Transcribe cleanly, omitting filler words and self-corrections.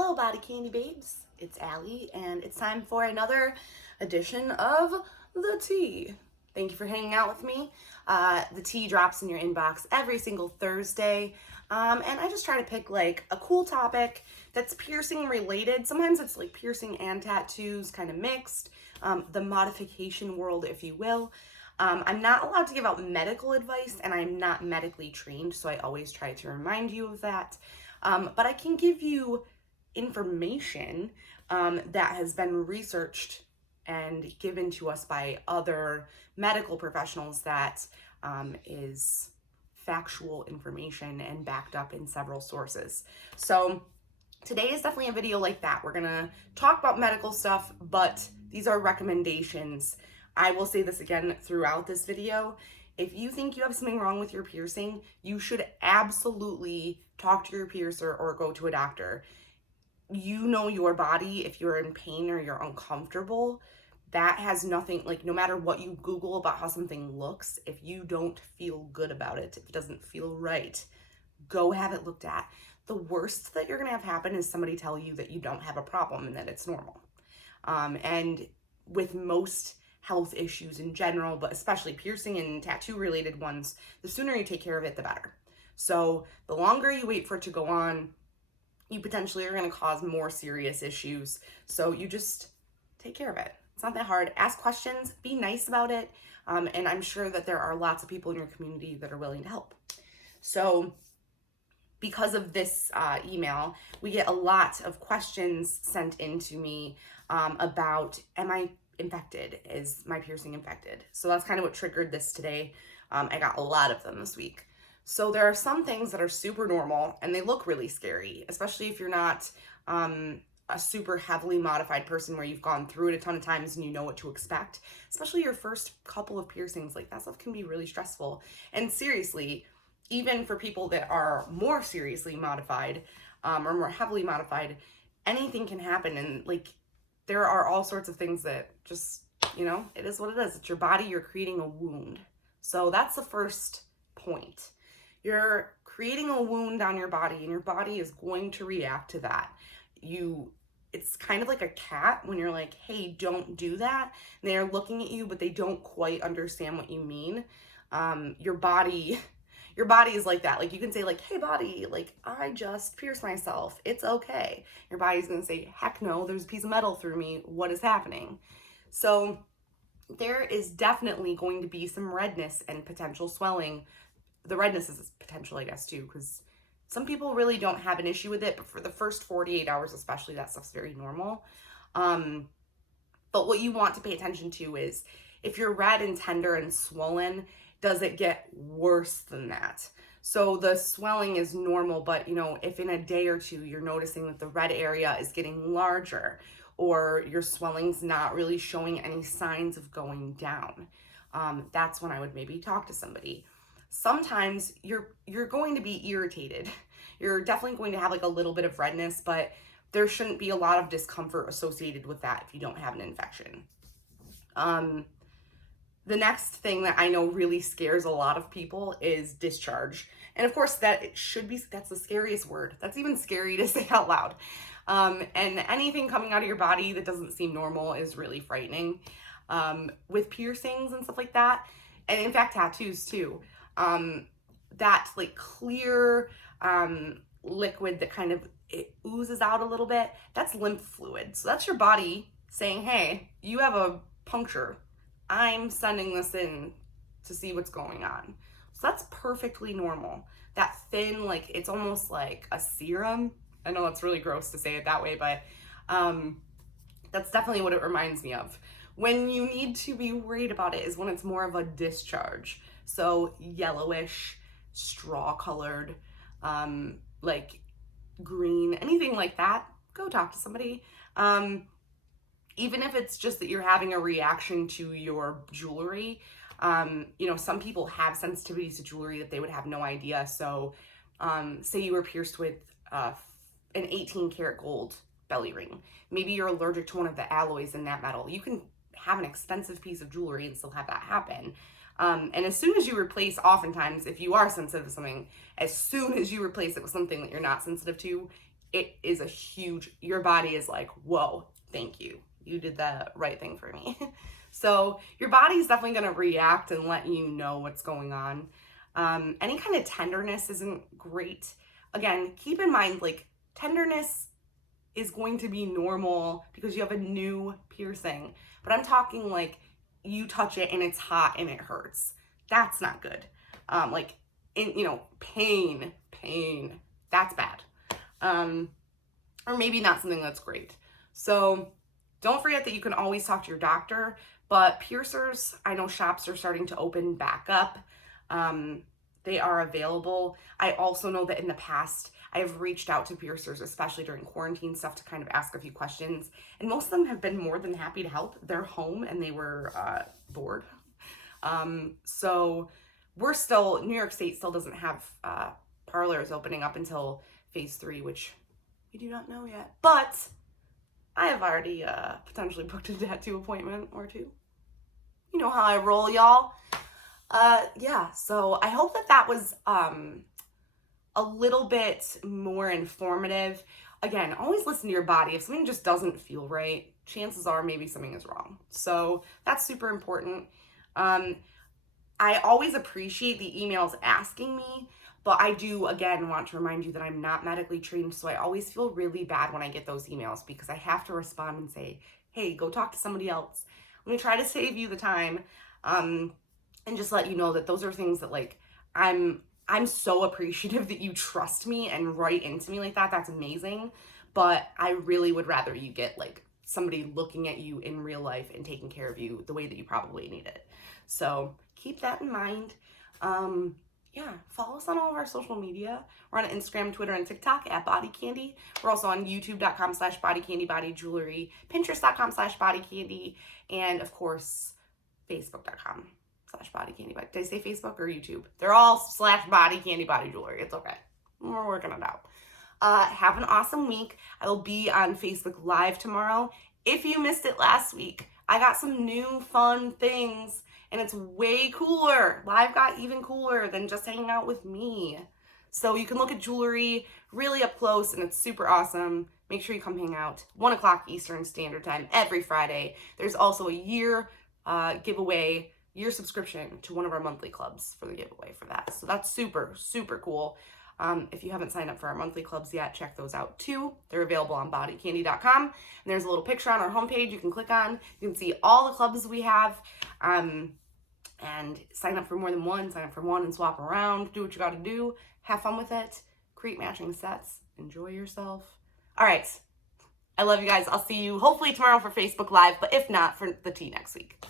Hello, BodyCandy babes. It's Allie, and it's time for another edition of The Tea. Thank you for hanging out with me. The tea drops in your inbox every single Thursday, and I just try to pick like a cool topic that's piercing related. Sometimes it's like piercing and tattoos kind of mixed, the modification world, if you will. I'm not allowed to give out medical advice, and I'm not medically trained, so I always try to remind you of that. But I can give you information that has been researched and given to us by other medical professionals that is factual information and backed up in several sources. So today is definitely a video like that. We're gonna talk about medical stuff, but these are recommendations. I will say this again throughout this video. If you think you have something wrong with your piercing, you should absolutely talk to your piercer or go to a doctor. You know your body. If you're in pain or you're uncomfortable, that has nothing, like no matter what you Google about how something looks, if you don't feel good about it, if it doesn't feel right, go have it looked at. The worst that you're gonna have happen is somebody tell you that you don't have a problem and that it's normal. And with most health issues in general, but especially piercing and tattoo related ones, the sooner you take care of it, the better. So the longer you wait for it to go on, you potentially are going to cause more serious issues. So you just take care of it. It's not that hard. Ask questions, be nice about it. And I'm sure that there are lots of people in your community that are willing to help. So because of this email, we get a lot of questions sent in to me about, am I infected? Is my piercing infected? So that's kind of what triggered this today. I got a lot of them this week. So there are some things that are super normal and they look really scary, especially if you're not a super heavily modified person where you've gone through it a ton of times and you know what to expect. Especially your first couple of piercings, like that stuff can be really stressful. And seriously, even for people that are more seriously modified or more heavily modified, anything can happen. And like, there are all sorts of things that just, you know, it is what it is. It's your body, you're creating a wound. So that's the first point. You're creating a wound on your body and your body is going to react to that. It's kind of like a cat when you're like, hey, don't do that. And they're looking at you, but they don't quite understand what you mean. Your body is like that. Like you can say like, hey body, like I just pierced myself. It's okay. Your body's gonna say, heck no, there's a piece of metal through me. What is happening? So there is definitely going to be some redness and potential swelling. The redness is potential, I guess, too, because some people really don't have an issue with it, but for the first 48 hours especially, that stuff's very normal. But what you want to pay attention to is if you're red and tender and swollen, does it get worse than that? So the swelling is normal, but you know, if in a day or two you're noticing that the red area is getting larger or your swelling's not really showing any signs of going down, that's when I would maybe talk to somebody. Sometimes you're going to be irritated. You're definitely going to have like a little bit of redness, but there shouldn't be a lot of discomfort associated with that if you don't have an infection. The next thing that I know really scares a lot of people is discharge. And of course that's the scariest word. That's even scary to say out loud. And anything coming out of your body that doesn't seem normal is really frightening. With piercings and stuff like that, and in fact tattoos too, that like clear liquid that kind of it oozes out a little bit, that's lymph fluid. So that's your body saying, hey, you have a puncture. I'm sending this in to see what's going on. So that's perfectly normal. That thin, like it's almost like a serum. I know that's really gross to say it that way, but that's definitely what it reminds me of. When you need to be worried about it is when it's more of a discharge. So yellowish, straw colored, like green, anything like that, go talk to somebody. Even if it's just that you're having a reaction to your jewelry, you know, some people have sensitivities to jewelry that they would have no idea. So say you were pierced with an 18 karat gold belly ring. Maybe you're allergic to one of the alloys in that metal. You can have an expensive piece of jewelry and still have that happen. And as soon as you replace, oftentimes, if you are sensitive to something, as soon as you replace it with something that you're not sensitive to, it is a huge, your body is like, whoa, thank you. You did the right thing for me. So your body is definitely going to react and let you know what's going on. Any kind of tenderness isn't great. Again, keep in mind, like, tenderness is going to be normal because you have a new piercing. But I'm talking like you touch it and it's hot and it hurts. That's not good. Like, pain, that's bad. Or maybe not something that's great. So don't forget that you can always talk to your doctor, but piercers, I know shops are starting to open back up. They are available. I also know that in the past, I have reached out to piercers, especially during quarantine stuff, to kind of ask a few questions. And most of them have been more than happy to help. They're home and they were bored. So New York State still doesn't have parlors opening up until phase 3, which we do not know yet. But I have already potentially booked a tattoo appointment or two. You know how I roll, y'all. Yeah, so I hope that was a little bit more informative. Again, always listen to your body. If something just doesn't feel right, chances are maybe something is wrong. So that's super important. I always appreciate the emails asking me, but I do, again, want to remind you that I'm not medically trained, so I always feel really bad when I get those emails because I have to respond and say, hey, go talk to somebody else. I'm going to try to save you the time and just let you know that those are things that, like, I'm so appreciative that you trust me and write into me like that. That's amazing. But I really would rather you get, like, somebody looking at you in real life and taking care of you the way that you probably need it. So keep that in mind. Yeah, follow us on all of our social media. We're on Instagram, Twitter, and TikTok at BodyCandy. We're also on youtube.com/BodyCandyBodyJewelry, Pinterest.com/BodyCandy, and of course, Facebook.com/BodyCandy. Did I say Facebook or YouTube? They're all /BodyCandyBodyJewelry. It's okay. We're working it out. Have an awesome week. I will be on Facebook Live tomorrow. If you missed it last week, I got some new fun things, and it's way cooler. Live got even cooler than just hanging out with me. So you can look at jewelry really up close, and it's super awesome. Make sure you come hang out. 1 o'clock Eastern Standard Time every Friday. There's also a year giveaway, year subscription to one of our monthly clubs for the giveaway for that. So that's super, super cool. If you haven't signed up for our monthly clubs yet, check those out too. They're available on BodyCandy.com. And there's a little picture on our homepage you can click on. You can see all the clubs we have. And sign up for more than one. Sign up for one and swap around. Do what you got to do. Have fun with it. Create matching sets. Enjoy yourself. All right. I love you guys. I'll see you hopefully tomorrow for Facebook Live, but if not, for the tea next week.